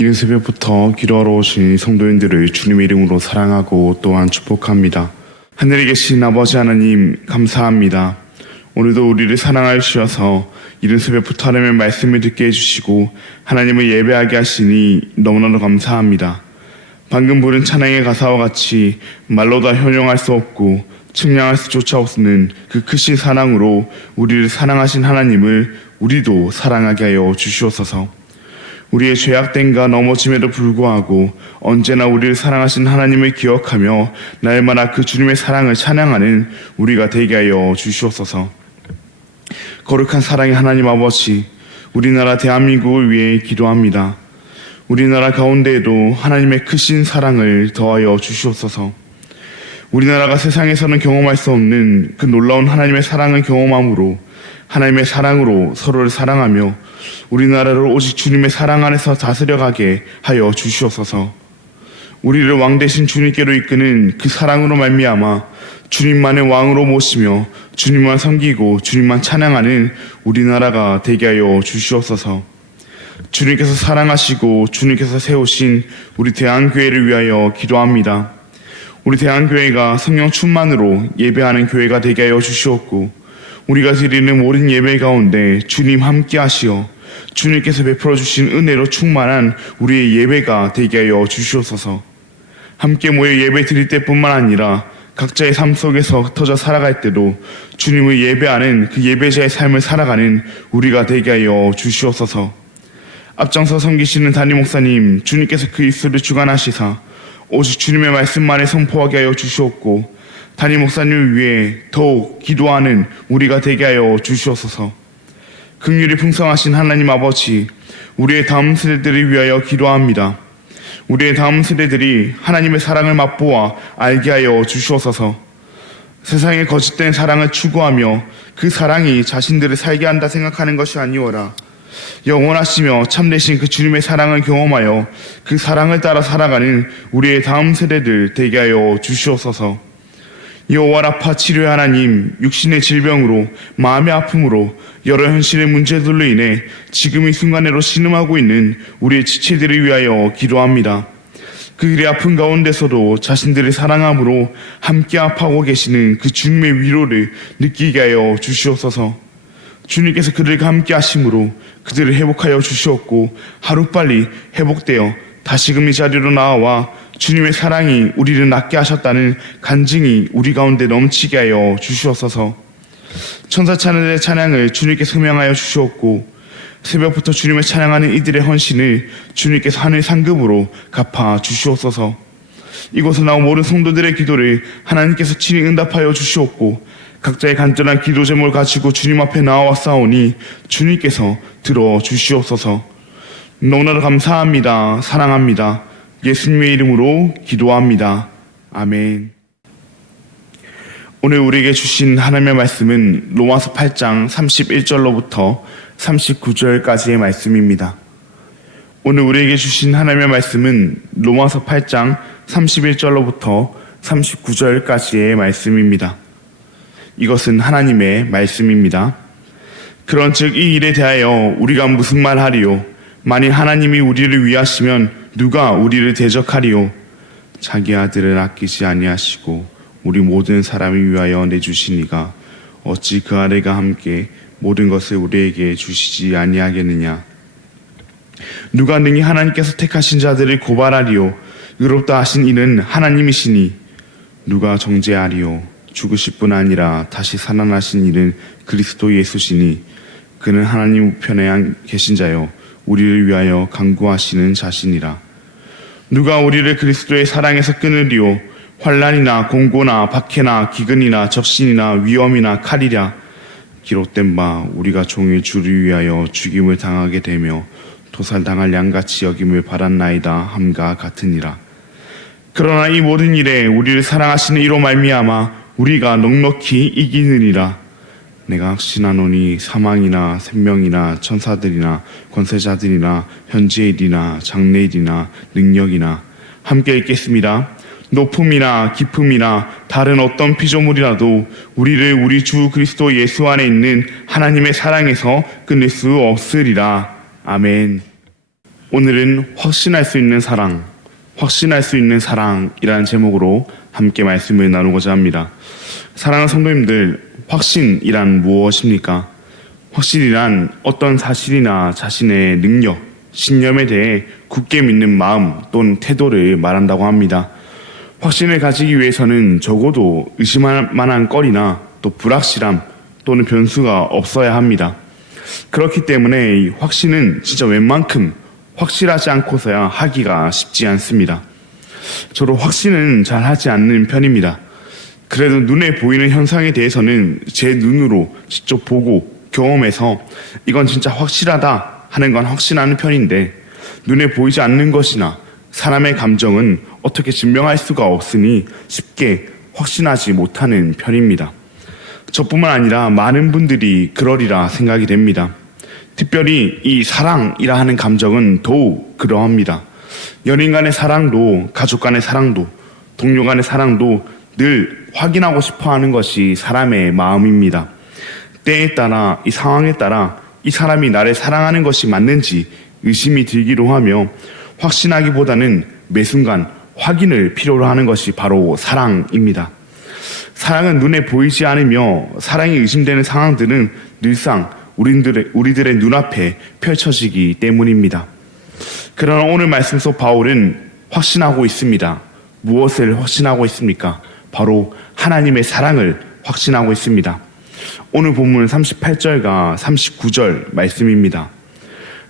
이른 새벽부터 기도하러 오신 성도님들을 주님의 이름으로 사랑하고 또한 축복합니다. 하늘에 계신 아버지 하나님 감사합니다. 오늘도 우리를 사랑하여 주셔서 이른 새벽부터 하나님의 말씀을 듣게 해주시고 하나님을 예배하게 하시니 너무나도 감사합니다. 방금 부른 찬양의 가사와 같이 말로 다 형용할 수 없고 측량할 수조차 없는 그 크신 사랑으로 우리를 사랑하신 하나님을 우리도 사랑하게 하여 주시옵소서. 우리의 죄악됨과 넘어짐에도 불구하고 언제나 우리를 사랑하신 하나님을 기억하며 날마다 그 주님의 사랑을 찬양하는 우리가 되게 하여 주시옵소서. 거룩한 사랑의 하나님 아버지, 우리나라 대한민국을 위해 기도합니다. 우리나라 가운데에도 하나님의 크신 사랑을 더하여 주시옵소서. 우리나라가 세상에서는 경험할 수 없는 그 놀라운 하나님의 사랑을 경험함으로 하나님의 사랑으로 서로를 사랑하며 우리나라를 오직 주님의 사랑 안에서 다스려가게 하여 주시옵소서. 우리를 왕 대신 주님께로 이끄는 그 사랑으로 말미암아 주님만의 왕으로 모시며 주님만 섬기고 주님만 찬양하는 우리나라가 되게 하여 주시옵소서. 주님께서 사랑하시고 주님께서 세우신 우리 대한교회를 위하여 기도합니다. 우리 대한교회가 성령 충만으로 예배하는 교회가 되게 하여 주시옵고 우리가 드리는 모든 예배 가운데 주님 함께 하시어 주님께서 베풀어 주신 은혜로 충만한 우리의 예배가 되게 하여 주시옵소서. 함께 모여 예배 드릴 때뿐만 아니라 각자의 삶 속에서 흩어져 살아갈 때도 주님을 예배하는 그 예배자의 삶을 살아가는 우리가 되게 하여 주시옵소서. 앞장서 섬기시는 담임 목사님, 주님께서 그 입술을 주관하시사 오직 주님의 말씀만을 선포하게 하여 주시옵고 담임 목사님을 위해 더욱 기도하는 우리가 되게 하여 주시옵소서. 긍휼이 풍성하신 하나님 아버지, 우리의 다음 세대들을 위하여 기도합니다. 우리의 다음 세대들이 하나님의 사랑을 맛보아 알게 하여 주시옵소서. 세상의 거짓된 사랑을 추구하며 그 사랑이 자신들을 살게 한다 생각하는 것이 아니오라. 영원하시며 참되신 그 주님의 사랑을 경험하여 그 사랑을 따라 살아가는 우리의 다음 세대들 되게 하여 주시옵소서. 여호와 라파 치료의 하나님, 육신의 질병으로 마음의 아픔으로 여러 현실의 문제들로 인해 지금 이 순간에도 신음하고 있는 우리의 지체들을 위하여 기도합니다. 그들의 아픈 가운데서도 자신들의 사랑함으로 함께 아파하고 계시는 그 주님의 위로를 느끼게 하여 주시옵소서. 주님께서 그들과 함께 하심으로 그들을 회복하여 주시옵고 하루빨리 회복되어 다시금 이 자리로 나와 주님의 사랑이 우리를 낫게 하셨다는 간증이 우리 가운데 넘치게 하여 주시옵소서. 천사 찬양의 찬양을 주님께 소명하여 주시옵고 새벽부터 주님을 찬양하는 이들의 헌신을 주님께서 하늘 상급으로 갚아 주시옵소서. 이곳에 나온 모든 성도들의 기도를 하나님께서 친히 응답하여 주시옵고 각자의 간절한 기도 제목을 가지고 주님 앞에 나와싸우니 주님께서 들어주시옵소서. 너무나도 감사합니다. 사랑합니다. 예수님의 이름으로 기도합니다. 아멘. 오늘 우리에게 주신 하나님의 말씀은 로마서 8장 31절로부터 39절까지의 말씀입니다. 오늘 우리에게 주신 하나님의 말씀은 로마서 8장 31절로부터 39절까지의 말씀입니다. 이것은 하나님의 말씀입니다. 그런즉 이 일에 대하여 우리가 무슨 말하리요? 만일 하나님이 우리를 위하시면 누가 우리를 대적하리요? 자기 아들을 아끼지 아니하시고 우리 모든 사람을 위하여 내주시니가 어찌 그 아들과 함께 모든 것을 우리에게 주시지 아니하겠느냐? 누가 능히 하나님께서 택하신 자들을 고발하리요? 의롭다 하신 이는 하나님이시니 누가 정죄하리요? 죽으실 뿐 아니라 다시 살아나신 이는 그리스도 예수시니 그는 하나님 우편에 계신 자요 우리를 위하여 간구하시는 자신이라. 누가 우리를 그리스도의 사랑에서 끊으리요? 환난이나 공고나 박해나 기근이나 적신이나 위험이나 칼이랴. 기록된 바 우리가 종일 주를 위하여 죽임을 당하게 되며 도살당할 양같이 여김을 받았나이다 함과 같으니라. 그러나 이 모든 일에 우리를 사랑하시는 이로 말미암아 우리가 넉넉히 이기느니라. 내가 확신하노니 사망이나 생명이나 천사들이나 권세자들이나 현재의 일이나 장래의 일이나 능력이나 함께 있겠습니다. 높음이나 깊음이나 다른 어떤 피조물이라도 우리를 우리 주 그리스도 예수 안에 있는 하나님의 사랑에서 끊을 수 없으리라. 아멘. 오늘은 확신할 수 있는 사랑, 확신할 수 있는 사랑이라는 제목으로 함께 말씀을 나누고자 합니다. 사랑하는 성도님들, 확신이란 무엇입니까? 확신이란 어떤 사실이나 자신의 능력, 신념에 대해 굳게 믿는 마음 또는 태도를 말한다고 합니다. 확신을 가지기 위해서는 적어도 의심할 만한 거리나 또 불확실함 또는 변수가 없어야 합니다. 그렇기 때문에 이 확신은 진짜 웬만큼 확실하지 않고서야 하기가 쉽지 않습니다. 저도 확신은 잘 하지 않는 편입니다. 그래도 눈에 보이는 현상에 대해서는 제 눈으로 직접 보고 경험해서 이건 진짜 확실하다 하는 건 확신하는 편인데, 눈에 보이지 않는 것이나 사람의 감정은 어떻게 증명할 수가 없으니 쉽게 확신하지 못하는 편입니다. 저뿐만 아니라 많은 분들이 그러리라 생각이 됩니다. 특별히 이 사랑이라 하는 감정은 더욱 그러합니다. 연인 간의 사랑도, 가족 간의 사랑도, 동료 간의 사랑도 늘 확인하고 싶어 하는 것이 사람의 마음입니다. 때에 따라, 이 상황에 따라 이 사람이 나를 사랑하는 것이 맞는지 의심이 들기도 하며, 확신하기보다는 매 순간 확인을 필요로 하는 것이 바로 사랑입니다. 사랑은 눈에 보이지 않으며 사랑이 의심되는 상황들은 늘상 우리들의 눈앞에 펼쳐지기 때문입니다. 그러나 오늘 말씀 속 바울은 확신하고 있습니다. 무엇을 확신하고 있습니까? 바로 하나님의 사랑을 확신하고 있습니다. 오늘 본문 38절과 39절 말씀입니다.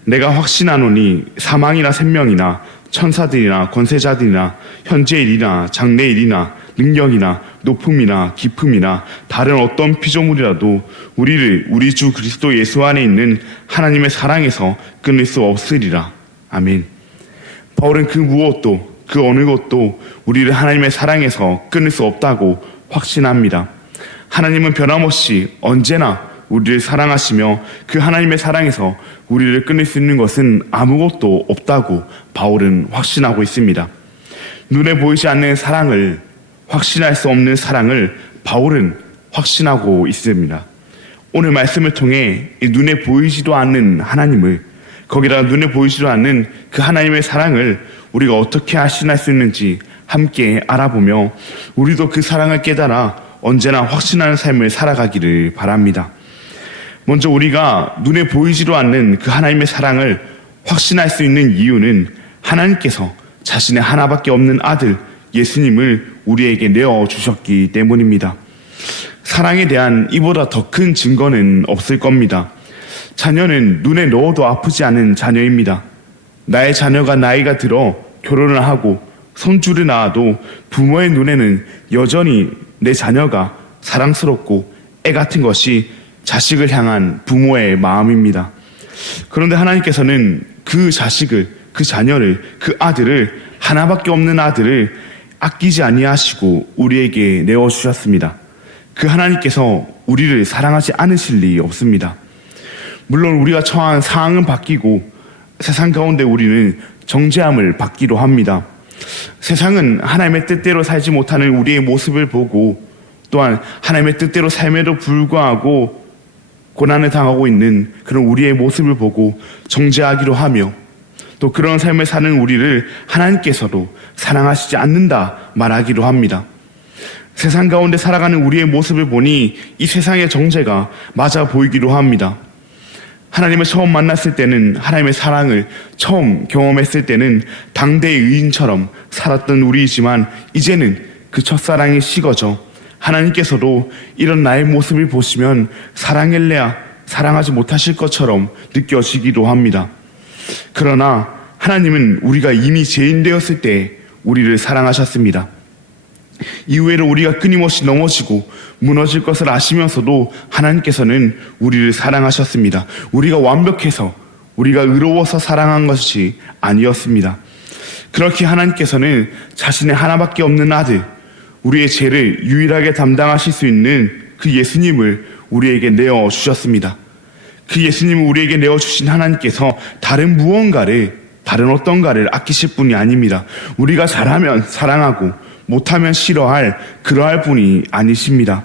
내가 확신하노니 사망이나 생명이나 천사들이나 권세자들이나 현재일이나 장래일이나 능력이나 높음이나 깊음이나 다른 어떤 피조물이라도 우리를 우리 주 그리스도 예수 안에 있는 하나님의 사랑에서 끊을 수 없으리라. 아멘. 바울은 그 무엇도, 그 어느 것도 우리를 하나님의 사랑에서 끊을 수 없다고 확신합니다. 하나님은 변함없이 언제나 우리를 사랑하시며 그 하나님의 사랑에서 우리를 끊을 수 있는 것은 아무것도 없다고 바울은 확신하고 있습니다. 눈에 보이지 않는 사랑을, 확신할 수 없는 사랑을 바울은 확신하고 있습니다. 오늘 말씀을 통해 눈에 보이지도 않는 하나님을, 거기다가 눈에 보이지도 않는 그 하나님의 사랑을 우리가 어떻게 확신할 수 있는지 함께 알아보며 우리도 그 사랑을 깨달아 언제나 확신하는 삶을 살아가기를 바랍니다. 먼저 우리가 눈에 보이지도 않는 그 하나님의 사랑을 확신할 수 있는 이유는 하나님께서 자신의 하나밖에 없는 아들 예수님을 우리에게 내어주셨기 때문입니다. 사랑에 대한 이보다 더 큰 증거는 없을 겁니다. 자녀는 눈에 넣어도 아프지 않은 자녀입니다. 나의 자녀가 나이가 들어 결혼을 하고 손주를 낳아도 부모의 눈에는 여전히 내 자녀가 사랑스럽고 애 같은 것이 자식을 향한 부모의 마음입니다. 그런데 하나님께서는 그 자식을, 그 자녀를, 그 아들을, 하나밖에 없는 아들을 아끼지 아니하시고 우리에게 내어주셨습니다. 그 하나님께서 우리를 사랑하지 않으실 리 없습니다. 물론 우리가 처한 상황은 바뀌고 세상 가운데 우리는 정죄함을 받기도 합니다. 세상은 하나님의 뜻대로 살지 못하는 우리의 모습을 보고, 또한 하나님의 뜻대로 삶에도 불구하고 고난을 당하고 있는 그런 우리의 모습을 보고 정죄하기도 하며, 또 그런 삶을 사는 우리를 하나님께서도 사랑하시지 않는다 말하기도 합니다. 세상 가운데 살아가는 우리의 모습을 보니 이 세상의 정죄가 맞아 보이기도 합니다. 하나님을 처음 만났을 때는, 하나님의 사랑을 처음 경험했을 때는 당대의 의인처럼 살았던 우리이지만 이제는 그 첫사랑이 식어져 하나님께서도 이런 나의 모습을 보시면 사랑할래야 사랑하지 못하실 것처럼 느껴지기도 합니다. 그러나 하나님은 우리가 이미 죄인 되었을 때 우리를 사랑하셨습니다. 이후에도 우리가 끊임없이 넘어지고 무너질 것을 아시면서도 하나님께서는 우리를 사랑하셨습니다. 우리가 완벽해서, 우리가 의로워서 사랑한 것이 아니었습니다. 그렇게 하나님께서는 자신의 하나밖에 없는 아들, 우리의 죄를 유일하게 담당하실 수 있는 그 예수님을 우리에게 내어주셨습니다. 그 예수님을 우리에게 내어주신 하나님께서 다른 어떤가를 아끼실 분이 아닙니다. 우리가 잘하면 사랑하고 못하면 싫어할 그러할 분이 아니십니다.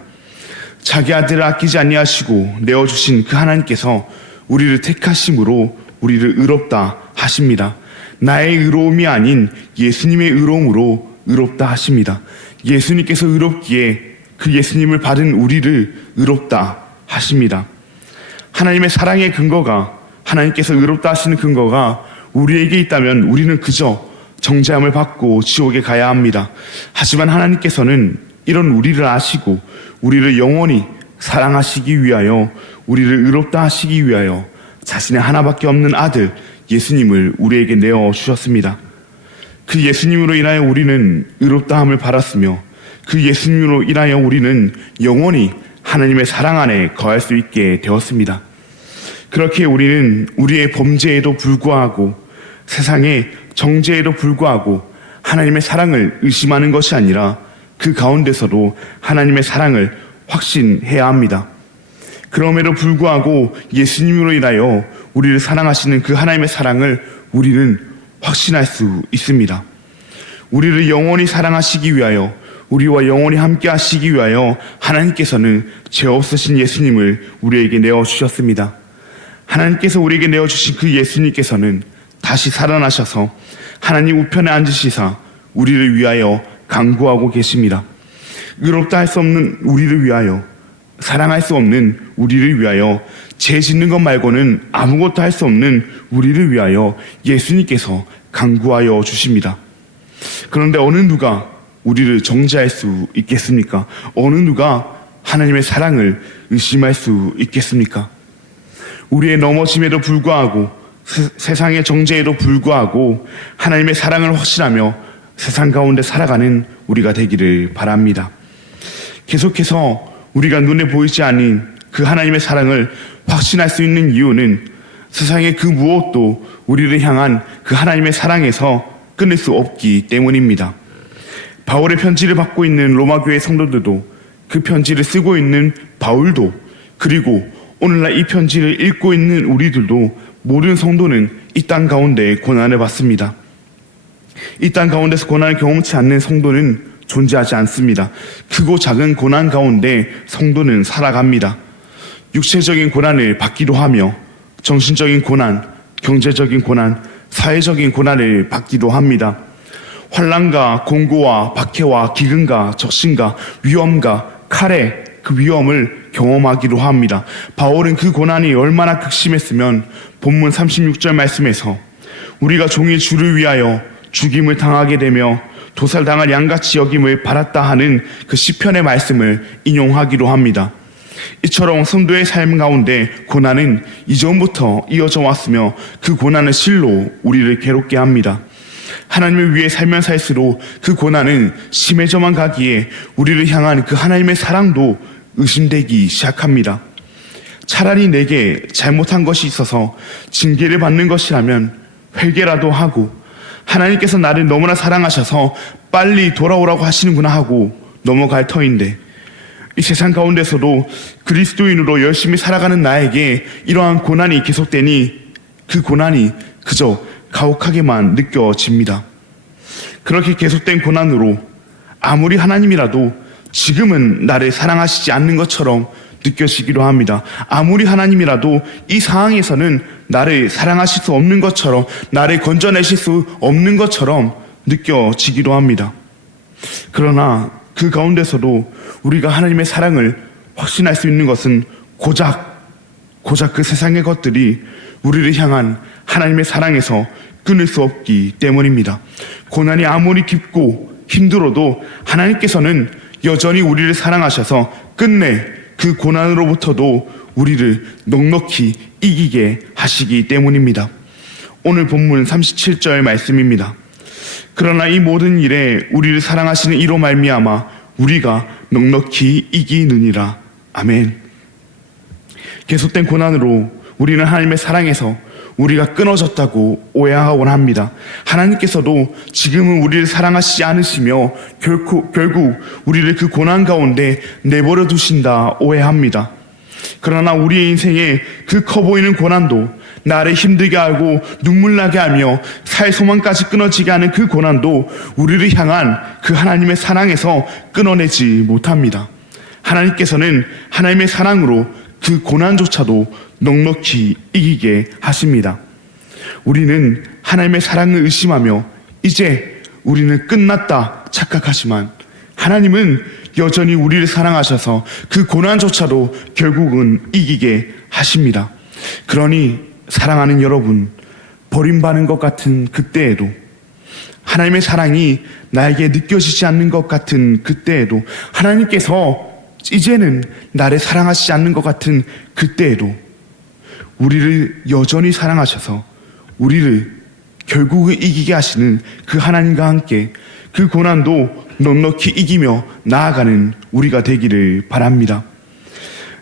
자기 아들을 아끼지 아니하시고 내어주신 그 하나님께서 우리를 택하심으로 우리를 의롭다 하십니다. 나의 의로움이 아닌 예수님의 의로움으로 의롭다 하십니다. 예수님께서 의롭기에 그 예수님을 받은 우리를 의롭다 하십니다. 하나님의 사랑의 근거가, 하나님께서 의롭다 하시는 근거가 우리에게 있다면 우리는 그저 정죄함을 받고 지옥에 가야 합니다. 하지만 하나님께서는 이런 우리를 아시고 우리를 영원히 사랑하시기 위하여, 우리를 의롭다 하시기 위하여 자신의 하나밖에 없는 아들 예수님을 우리에게 내어주셨습니다. 그 예수님으로 인하여 우리는 의롭다함을 받았으며 그 예수님으로 인하여 우리는 영원히 하나님의 사랑 안에 거할 수 있게 되었습니다. 그렇게 우리는 우리의 범죄에도 불구하고, 세상의 정죄에도 불구하고 하나님의 사랑을 의심하는 것이 아니라 그 가운데서도 하나님의 사랑을 확신해야 합니다. 그럼에도 불구하고 예수님으로 인하여 우리를 사랑하시는 그 하나님의 사랑을 우리는 확신할 수 있습니다. 우리를 영원히 사랑하시기 위하여, 우리와 영원히 함께 하시기 위하여 하나님께서는 죄 없으신 예수님을 우리에게 내어주셨습니다. 하나님께서 우리에게 내어주신 그 예수님께서는 다시 살아나셔서 하나님 우편에 앉으시사 우리를 위하여 간구하고 계십니다. 의롭다 할 수 없는 우리를 위하여, 사랑할 수 없는 우리를 위하여, 죄 짓는 것 말고는 아무것도 할 수 없는 우리를 위하여 예수님께서 간구하여 주십니다. 그런데 어느 누가 우리를 정죄할 수 있겠습니까? 어느 누가 하나님의 사랑을 의심할 수 있겠습니까? 우리의 넘어짐에도 불구하고, 세상의 정죄에도 불구하고 하나님의 사랑을 확신하며 세상 가운데 살아가는 우리가 되기를 바랍니다. 계속해서 우리가 눈에 보이지 않는 그 하나님의 사랑을 확신할 수 있는 이유는 세상의 그 무엇도 우리를 향한 그 하나님의 사랑에서 끊을 수 없기 때문입니다. 바울의 편지를 받고 있는 로마교회 성도들도, 그 편지를 쓰고 있는 바울도, 그리고 오늘날 이 편지를 읽고 있는 우리들도, 모든 성도는 이 땅 가운데 고난을 받습니다. 이 땅 가운데서 고난을 경험치 않는 성도는 존재하지 않습니다. 크고 작은 고난 가운데 성도는 살아갑니다. 육체적인 고난을 받기도 하며 정신적인 고난, 경제적인 고난, 사회적인 고난을 받기도 합니다. 환난과 공고와 박해와 기근과 적신과 위험과 칼의 그 위험을 경험하기도 합니다. 바울은 그 고난이 얼마나 극심했으면 본문 36절 말씀에서 우리가 종일 주를 위하여 죽임을 당하게 되며 도살당할 양같이 여김을 받았다 하는 그 시편의 말씀을 인용하기도 합니다. 이처럼 성도의 삶 가운데 고난은 이전부터 이어져 왔으며 그 고난은 실로 우리를 괴롭게 합니다. 하나님을 위해 살면 살수록 그 고난은 심해져만 가기에 우리를 향한 그 하나님의 사랑도 의심되기 시작합니다. 차라리 내게 잘못한 것이 있어서 징계를 받는 것이라면 회개라도 하고, 하나님께서 나를 너무나 사랑하셔서 빨리 돌아오라고 하시는구나 하고 넘어갈 터인데, 이 세상 가운데서도 그리스도인으로 열심히 살아가는 나에게 이러한 고난이 계속되니 그 고난이 그저 가혹하게만 느껴집니다. 그렇게 계속된 고난으로 아무리 하나님이라도 지금은 나를 사랑하시지 않는 것처럼 느껴지기도 합니다. 아무리 하나님이라도 이 상황에서는 나를 사랑하실 수 없는 것처럼, 나를 건져내실 수 없는 것처럼 느껴지기도 합니다. 그러나 그 가운데서도 우리가 하나님의 사랑을 확신할 수 있는 것은 고작 그 세상의 것들이 우리를 향한 하나님의 사랑에서 끊을 수 없기 때문입니다. 고난이 아무리 깊고 힘들어도 하나님께서는 여전히 우리를 사랑하셔서 끝내 그 고난으로부터도 우리를 넉넉히 이기게 하시기 때문입니다. 오늘 본문 37절 말씀입니다. 그러나 이 모든 일에 우리를 사랑하시는 이로 말미암아 우리가 넉넉히 이기느니라. 아멘. 계속된 고난으로 우리는 하나님의 사랑에서 우리가 끊어졌다고 오해하곤 합니다. 하나님께서도 지금은 우리를 사랑하시지 않으시며 결국 우리를 그 고난 가운데 내버려 두신다 오해합니다. 그러나 우리의 인생에 그 커 보이는 고난도, 나를 힘들게 하고 눈물나게 하며 살 소망까지 끊어지게 하는 그 고난도 우리를 향한 그 하나님의 사랑에서 끊어내지 못합니다. 하나님께서는 하나님의 사랑으로 그 고난조차도 넉넉히 이기게 하십니다. 우리는 하나님의 사랑을 의심하며 이제 우리는 끝났다 착각하지만 하나님은 여전히 우리를 사랑하셔서 그 고난조차도 결국은 이기게 하십니다. 그러니 사랑하는 여러분, 버림받은 것 같은 그때에도, 하나님의 사랑이 나에게 느껴지지 않는 것 같은 그때에도, 하나님께서 이제는 나를 사랑하시지 않는 것 같은 그때에도 우리를 여전히 사랑하셔서 우리를 결국은 이기게 하시는 그 하나님과 함께 그 고난도 넉넉히 이기며 나아가는 우리가 되기를 바랍니다.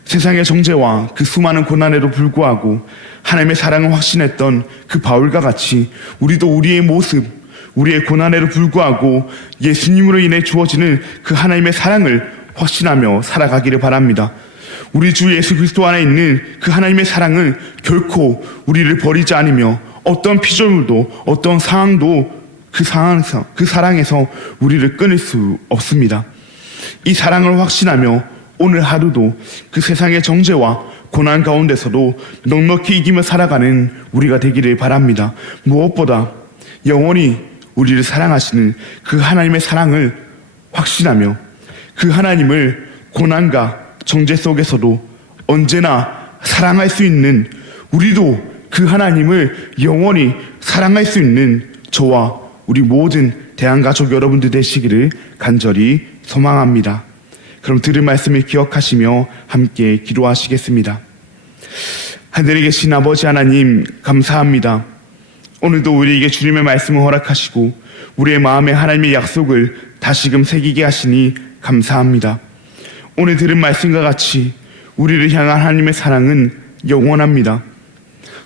세상의 정죄와 그 수많은 고난에도 불구하고 하나님의 사랑을 확신했던 그 바울과 같이 우리도 우리의 모습, 우리의 고난에도 불구하고 예수님으로 인해 주어지는 그 하나님의 사랑을 확신하며 살아가기를 바랍니다. 우리 주 예수 그리스도 안에 있는 그 하나님의 사랑을 결코 우리를 버리지 않으며 어떤 피조물도 어떤 상황도 그 사랑에서 우리를 끊을 수 없습니다. 이 사랑을 확신하며 오늘 하루도 그 세상의 정죄와 고난 가운데서도 넉넉히 이기며 살아가는 우리가 되기를 바랍니다. 무엇보다 영원히 우리를 사랑하시는 그 하나님의 사랑을 확신하며 그 하나님을 고난과 정죄 속에서도 언제나 사랑할 수 있는, 우리도 그 하나님을 영원히 사랑할 수 있는 저와 우리 모든 대한가족 여러분들 되시기를 간절히 소망합니다. 그럼 들은 말씀을 기억하시며 함께 기도하시겠습니다. 하늘에 계신 아버지 하나님, 감사합니다. 오늘도 우리에게 주님의 말씀을 허락하시고 우리의 마음에 하나님의 약속을 다시금 새기게 하시니 감사합니다. 오늘 들은 말씀과 같이 우리를 향한 하나님의 사랑은 영원합니다.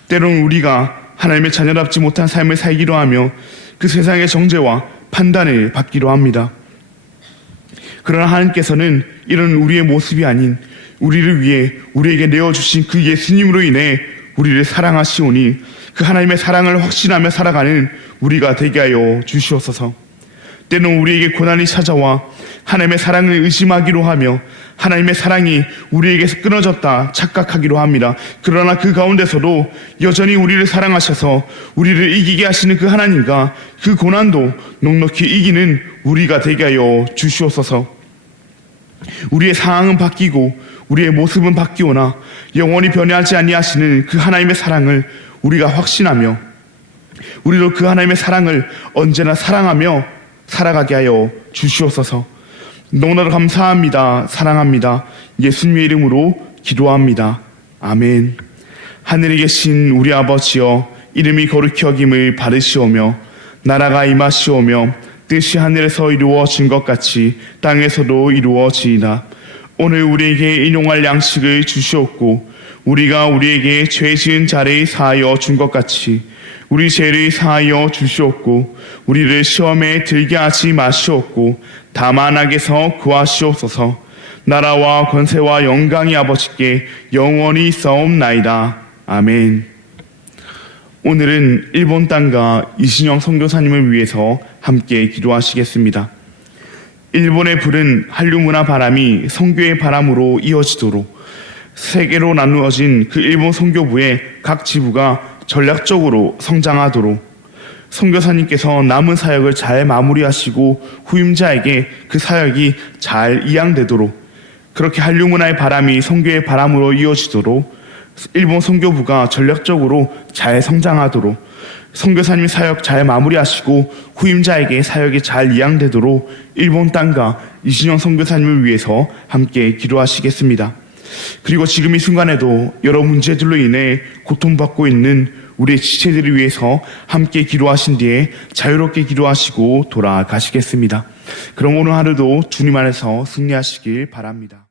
때로는 우리가 하나님의 자녀답지 못한 삶을 살기도 하며 그 세상의 정죄와 판단을 받기도 합니다. 그러나 하나님께서는 이런 우리의 모습이 아닌 우리를 위해 우리에게 내어주신 그 예수님으로 인해 우리를 사랑하시오니 그 하나님의 사랑을 확신하며 살아가는 우리가 되게 하여 주시옵소서. 때는 우리에게 고난이 찾아와 하나님의 사랑을 의심하기로 하며 하나님의 사랑이 우리에게서 끊어졌다 착각하기로 합니다. 그러나 그 가운데서도 여전히 우리를 사랑하셔서 우리를 이기게 하시는 그 하나님과 그 고난도 넉넉히 이기는 우리가 되게 하여 주시옵소서. 우리의 상황은 바뀌고 우리의 모습은 바뀌오나 영원히 변하지 아니하시는 그 하나님의 사랑을 우리가 확신하며 우리도 그 하나님의 사랑을 언제나 사랑하며 살아가게 하여 주시옵소서. 너무나도 감사합니다. 사랑합니다. 예수님의 이름으로 기도합니다. 아멘. 하늘에 계신 우리 아버지여, 이름이 거룩히 여김을 받으시오며 나라가 임하시오며 뜻이 하늘에서 이루어진 것 같이 땅에서도 이루어지이다. 오늘 우리에게 일용할 양식을 주시옵고 우리가 우리에게 죄 지은 자를 사하여 준 것 같이 우리 죄를 사하여 주시옵고 우리를 시험에 들게 하지 마시옵고 다만 악에서 구하시옵소서. 나라와 권세와 영광이 아버지께 영원히 있사옵나이다. 아멘. 오늘은 일본 땅과 이신영 선교사님을 위해서 함께 기도하시겠습니다. 일본의 불은 한류 문화 바람이 선교의 바람으로 이어지도록 세계로 나누어진 그 일본 선교부의 각 지부가 전략적으로 성장하도록 선교사님께서 남은 사역을 잘 마무리하시고 후임자에게 그 사역이 잘 이양되도록, 그렇게 한류 문화의 바람이 선교의 바람으로 이어지도록 일본 선교부가 전략적으로 잘 성장하도록 선교사님 사역 잘 마무리하시고 후임자에게 사역이 잘 이양되도록 일본 땅과 이신영 선교사님을 위해서 함께 기도하시겠습니다. 그리고 지금 이 순간에도 여러 문제들로 인해 고통받고 있는 우리의 지체들을 위해서 함께 기도하신 뒤에 자유롭게 기도하시고 돌아가시겠습니다. 그럼 오늘 하루도 주님 안에서 승리하시길 바랍니다.